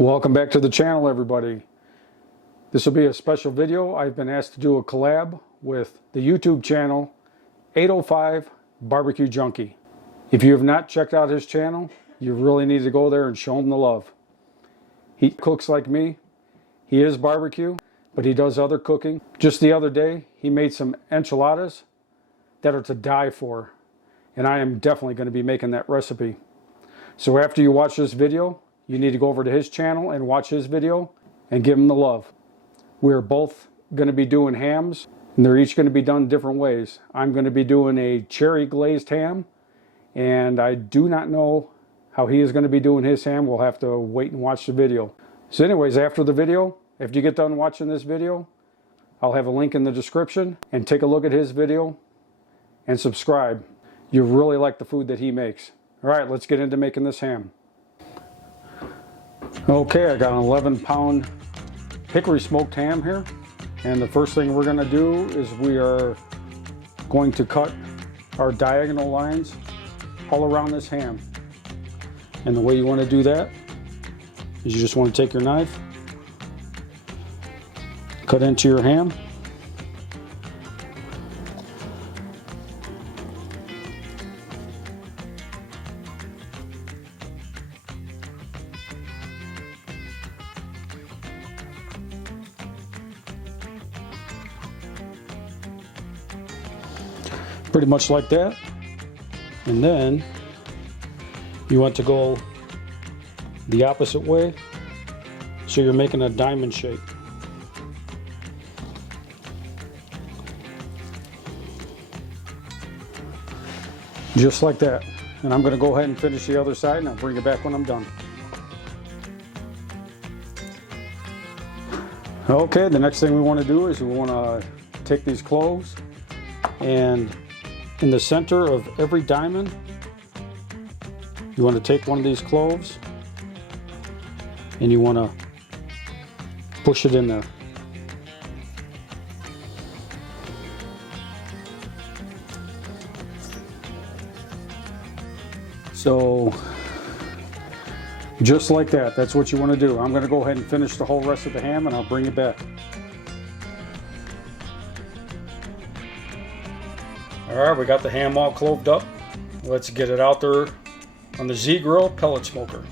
Welcome back to the channel, everybody. This will be a special video. I've been asked to do a collab with the YouTube channel 805 BBQ JUNKIE. If you have not checked out his channel, you really need to go there and show him the love. He cooks like me. He is barbecue, but he does other cooking. Just the other day, he made some enchiladas that are to die for, and I am definitely going to be making that recipe. So after you watch this video, you need to go over to his channel and watch his video and give him the love. We're both going to be doing hams, and they're each going to be done different ways. I'm going to be doing a cherry glazed ham, and I do not know how he is going to be doing his ham. We'll have to wait and watch the video. So anyways, after the video, after you get done watching this video, I'll have a link in the description, and take a look at his video and subscribe. You really like the food that he makes. All right, let's get into making this ham. Okay, I got an 11-pound hickory smoked ham here, and the first thing we're going to do is we are going to cut our diagonal lines all around this ham. And the way you want to do that is you just want to take your knife, cut into your ham, pretty much like that. And then you want to go the opposite way, so you're making a diamond shape. Just like that. And I'm going to go ahead and finish the other side, and I'll bring it back when I'm done. Okay, the next thing we want to do is we want to take these cloves, and in the center of every diamond, you want to take one of these cloves and you want to push it in there. So just like that, that's what you want to do. I'm going to go ahead and finish the whole rest of the ham, and I'll bring it back. Alright, we got the ham all cloved up. Let's get it out there on the Z-Grill pellet smoker.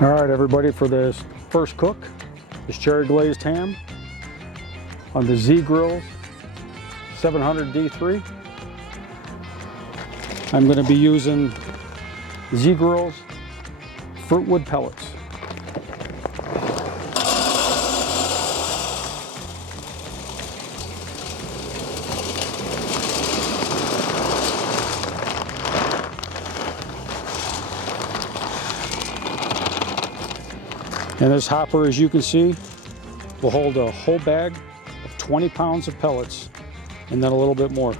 Alright everybody, for this first cook, this cherry glazed ham on the Z-Grill 700D3. I'm going to be using Z-Grill's fruitwood pellets. And this hopper, as you can see, will hold a whole bag of 20 pounds of pellets, and then a little bit more.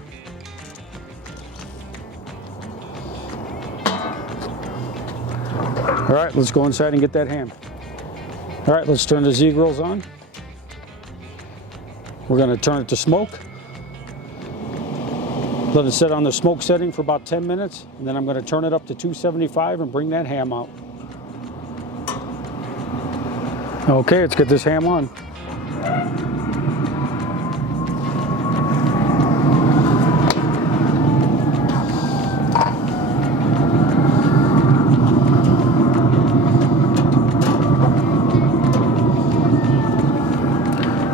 All right, let's go inside and get that ham. All right, let's turn the Z-Grills on. We're going to turn it to smoke. Let it sit on the smoke setting for about 10 minutes, and then I'm going to turn it up to 275 and bring that ham out. Okay, let's get this ham on.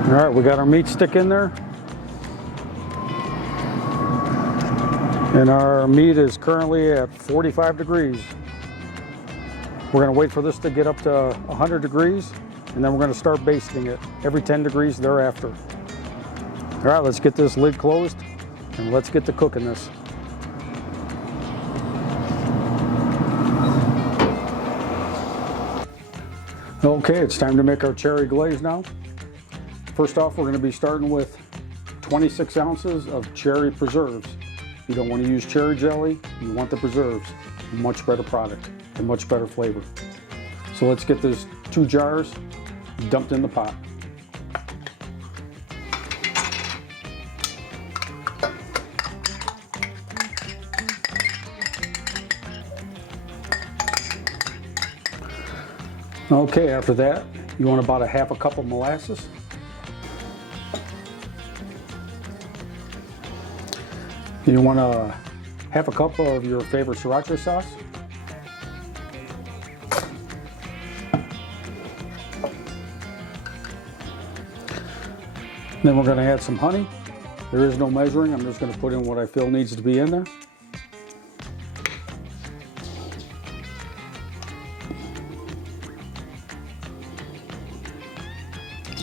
All right, we got our meat stick in there. And our meat is currently at 45 degrees. We're going to wait for this to get up to 100 degrees. And then we're going to start basting it every 10 degrees thereafter. All right, let's get this lid closed and let's get to cooking this. Okay, it's time to make our cherry glaze now. First off, we're going to be starting with 26 ounces of cherry preserves. You don't want to use cherry jelly, you want the preserves. Much better product and much better flavor. So let's get those 2 jars dumped in the pot. Okay, after that, you want about a half a cup of molasses. You want a half a cup of your favorite sriracha sauce. Then we're going to add some honey. There is no measuring. I'm just going to put in what I feel needs to be in there.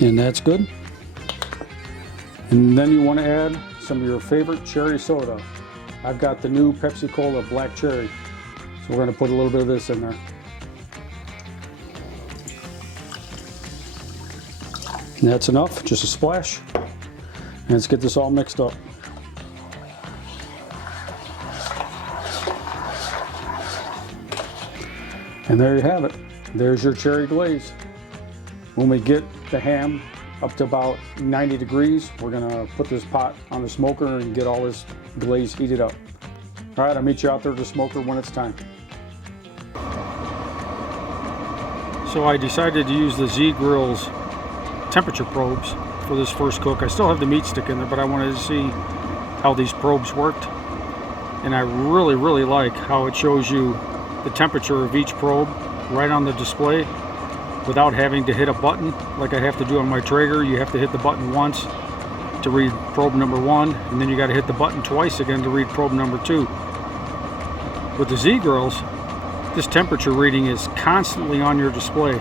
And that's good. And then you want to add some of your favorite cherry soda. I've got the new Pepsi Cola Black Cherry. So we're going to put a little bit of this in there. And that's enough, just a splash. And let's get this all mixed up. And there you have it. There's your cherry glaze. When we get the ham up to about 90 degrees, we're gonna put this pot on the smoker and get all this glaze heated up. All right, I'll meet you out there at the smoker when it's time. So I decided to use the Z-Grill's temperature probes for this first cook. I still have the meat stick in there, but I wanted to see how these probes worked. And I really like how it shows you the temperature of each probe right on the display without having to hit a button like I have to do on my Traeger. You have to hit the button once to read probe number 1, and then you got to hit the button twice again to read probe number 2. With the Z-Grills, this temperature reading is constantly on your display.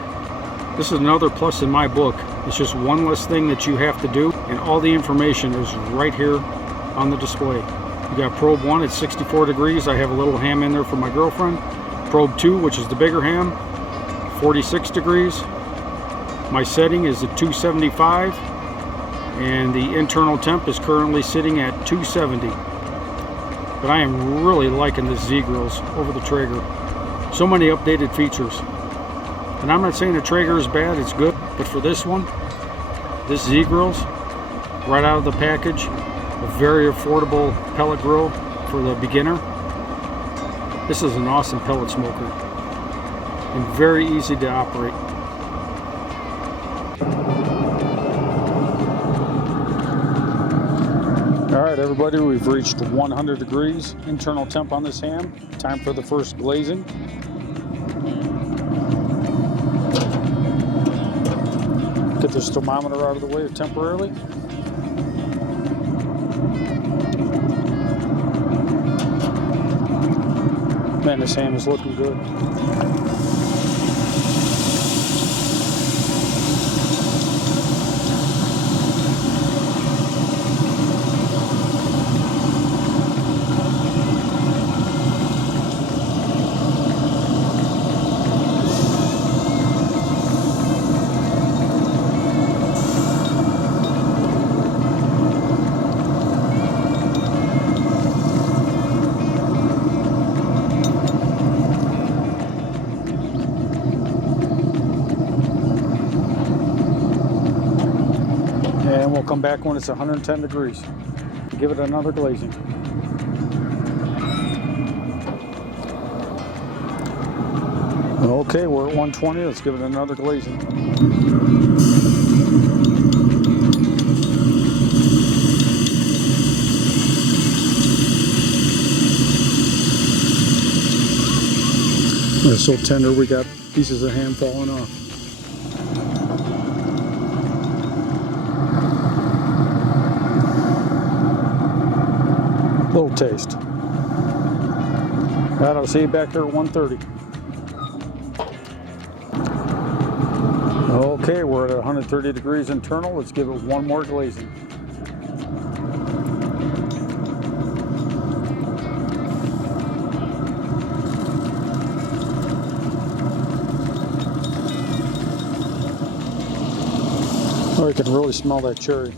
This is another plus in my book. It's just one less thing that you have to do, and all the information is right here on the display. You got probe 1 at 64 degrees. I have a little ham in there for my girlfriend. Probe 2, which is the bigger ham, 46 degrees. My setting is at 275, and the internal temp is currently sitting at 270. But I am really liking this Z-Grills over the Traeger. So many updated features. And I'm not saying the Traeger is bad, it's good, but for this one, this Z-Grills, right out of the package, a very affordable pellet grill for the beginner. This is an awesome pellet smoker and very easy to operate. All right, everybody, we've reached 100 degrees internal temp on this ham. Time for the first glazing. Get this thermometer out of the way temporarily. Man, this ham is looking good. And we'll come back when it's 110 degrees. Give it another glazing. Okay, we're at 120. Let's give it another glazing. They're so tender, we got pieces of ham falling off. Little taste. All right, I'll see you back there at 130. Okay, we're at 130 degrees internal. Let's give it one more glazing. Oh, you can really smell that cherry.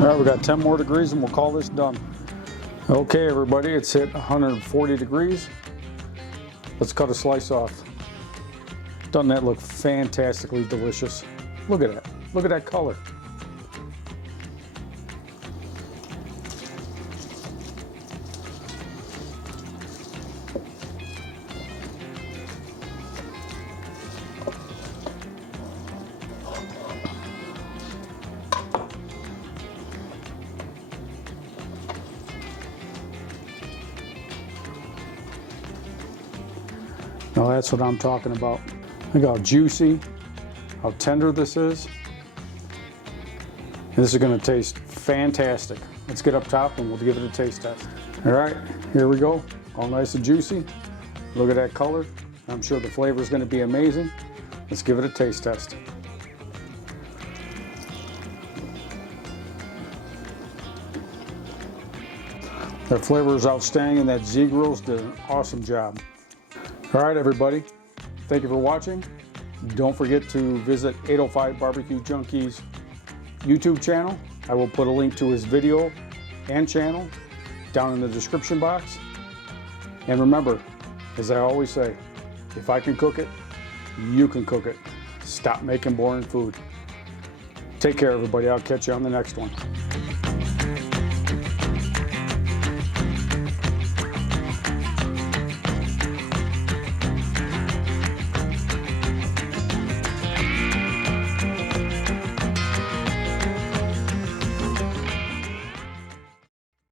All right, we got 10 more degrees and we'll call this done. Okay, everybody, it's hit 140 degrees. Let's cut a slice off. Doesn't that look fantastically delicious? Look at that. Look at that color. Now that's what I'm talking about. Look how juicy, how tender this is. And this is going to taste fantastic. Let's get up top and we'll give it a taste test. All right, here we go. All nice and juicy. Look at that color. I'm sure the flavor is going to be amazing. Let's give it a taste test. That flavor is outstanding, and that Z-Grills did an awesome job. All right, everybody. Thank you for watching. Don't forget to visit 805 BBQ Junkie's YouTube channel. I will put a link to his video and channel down in the description box. And remember, as I always say, if I can cook it, you can cook it. Stop making boring food. Take care, everybody. I'll catch you on the next one.